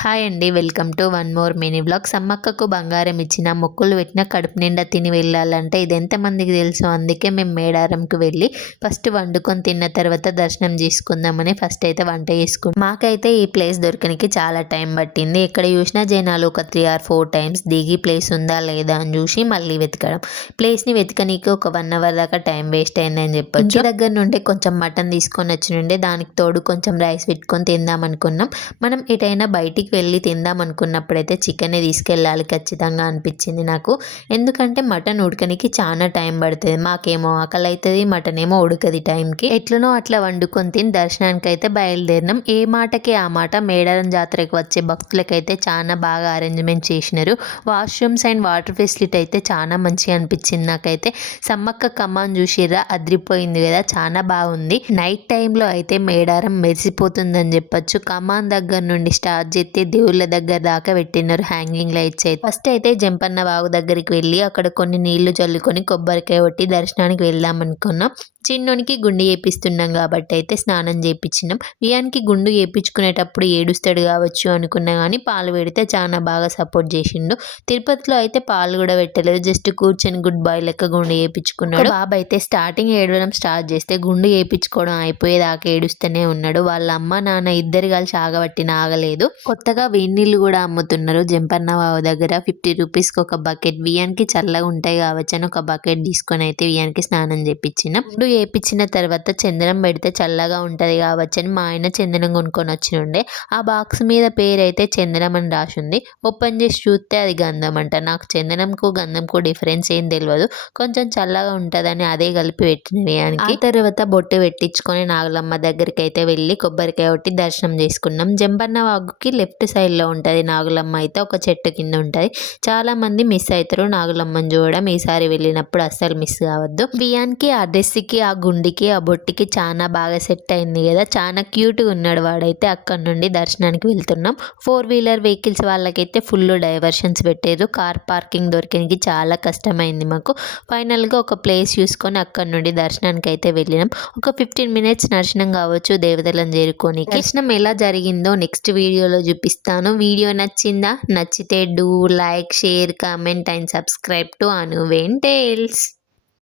Hi అండి. Welcome to one more mini vlog. సమ్మక్కకు బంగారం ఇచ్చిన, మొక్కులు పెట్టిన, కడుపు నిండా తిని వెళ్ళాలంటే ఇది ఎంతమందికి తెలుసు. అందుకే మేము మేడారంకి వెళ్ళి ఫస్ట్ వండుకొని తిన్న తర్వాత దర్శనం చేసుకుందామని ఫస్ట్ అయితే వంట చేసుకుంటాం. మాకైతే ఈ ప్లేస్ దొరకనికి చాలా టైం పట్టింది. ఎక్కడ చూసినా జనాలు ఒక 3 or 4 టైమ్స్ దిగి ప్లేస్ ఉందా లేదా అని చూసి మళ్ళీ వెతకడం. ప్లేస్ని వెతకనీకి ఒక 1 hour దాకా టైం వేస్ట్ అయిందని చెప్పొచ్చు. ఇంటి దగ్గర నుండి కొంచెం మటన్ తీసుకొని వచ్చి నుండి దానికి తోడు కొంచెం రైస్ పెట్టుకొని తిందాం అనుకున్నాం. మనం ఎటైనా బయటికి వెళ్ళి తిందాం అనుకున్నప్పుడైతే చికెనే తీసుకెళ్ళాలి ఖచ్చితంగా అనిపించింది నాకు. ఎందుకంటే మటన్ ఉడకనికి చాలా టైం పడుతుంది. మాకేమో ఆకలి అవుతుంది, మటన్ ఏమో ఉడకది టైంకి. ఎట్లనో అట్లా వండుకొని తిని దర్శనానికి అయితే బయలుదేరినాం. ఏ మాటకి ఆ మాట మేడారం జాతరకు వచ్చే భక్తులకైతే చాలా బాగా అరేంజ్మెంట్ చేసినారు. వాష్రూమ్స్ అండ్ వాటర్ ఫెసిలిటీ అయితే చాలా మంచిగా అనిపించింది నాకైతే. సమ్మక్క కమాన్ చూసిర్రా, అద్రిపోయింది కదా, చాలా బాగుంది. నైట్ టైంలో అయితే మేడారం మెరిసిపోతుందని చెప్పొచ్చు. కమాన్ దగ్గర నుండి స్టార్ట్ చేస్తే దేవుళ్ళ దగ్గర దాకా పెట్టినారు హ్యాంగింగ్ లైట్స్ అయితే. ఫస్ట్ అయితే జంపన్న వాగు దగ్గరికి వెళ్ళి అక్కడ కొన్ని నీళ్లు చల్లుకొని కొబ్బరికాయ కొట్టి దర్శనానికి వెళ్దాం అనుకున్నాం. చిన్నోనికి గుండు చేపిస్తున్నాం కాబట్టి అయితే స్నానం చేయించినాం. వియానికి గుండు చేయించుకునేటప్పుడు ఏడుస్తాడు కావచ్చు అనుకున్నా కానీ పాలు పెడితే చాలా బాగా సపోర్ట్ చేసిండు. తిరుపతిలో అయితే పాలు కూడా పెట్టలేదు, జస్ట్ కూర్చొని గుడ్ బాయ్ లెక్క గుండు చేయించుకున్నాడు. బాబు అయితే స్టార్టింగ్ ఏడవడం స్టార్ట్ చేస్తే గుండు చేయించుకోవడం అయిపోయేదాకా ఏడుస్తూనే ఉన్నాడు. వాళ్ళ అమ్మ నాన్న ఇద్దరు కలిసి ఆగబట్టిన ఆగలేదు. కొత్తగా వేడి నీళ్ళు కూడా అమ్ముతున్నారు జంపన్న వాగు దగ్గర. 50 రూపీస్కి ఒక బకెట్. వియానికి చల్లగా ఉంటాయి కావచ్చు అని ఒక బకెట్ తీసుకొని అయితే వియానికి స్నానం చేయించినాం. గుండు చేయించిన తర్వాత చందనం పెడితే చల్లగా ఉంటుంది కావచ్చు అని మా ఆయన చందనం కొనుక్కొని వచ్చినుండే. ఆ బాక్స్ మీద పేరు అయితే చందనం అని రాసింది. ఓపెన్ చేసి చూస్తే అది గంధం అంట. నాకు చందనంకు గంధంకు డిఫరెన్స్ ఏం తెలియదు. కొంచెం చల్లగా ఉంటుందని అదే కలిపి పెట్టిన వియానికి. ఆ తర్వాత బొట్టు పెట్టించుకొని నాగులమ్మ దగ్గరికి అయితే వెళ్ళి కొబ్బరికాయ కొట్టి దర్శనం చేసుకున్నాం. జంపన్న వాగుకి లెఫ్ట్ సైడ్లో ఉంటుంది నాగులమ్మ అయితే, ఒక చెట్టు కింద ఉంటుంది. చాలా మంది మిస్ అవుతారు నాగులమ్మని చూడడం. ఈసారి వెళ్ళినప్పుడు అస్సలు మిస్ కావద్దు. బియానికి ఆ డ్రెస్కి, ఆ గుండికి, ఆ బొట్టికి చాలా బాగా సెట్ అయింది కదా, చాలా క్యూట్గా ఉన్నాడు వాడైతే. అక్కడ నుండి దర్శనానికి వెళ్తున్నాం. 4-wheeler వెహికల్స్ వాళ్ళకైతే ఫుల్ డైవర్షన్స్ పెట్టారు. కార్ పార్కింగ్ దొరికినకి చాలా కష్టమైంది మాకు. ఫైనల్గా ఒక ప్లేస్ చూసుకొని అక్కడ నుండి దర్శనానికి అయితే వెళ్ళినాం. ఒక 15 minutes నడిచినాం కావచ్చు దేవతలను చేరుకొని. దర్శనం ఎలా జరిగిందో నెక్స్ట్ వీడియోలో చూపిస్తాను. వీడియో నచ్చిందా? నచ్చితే do like, share, comment and subscribe to అనువేన్ టేల్స్.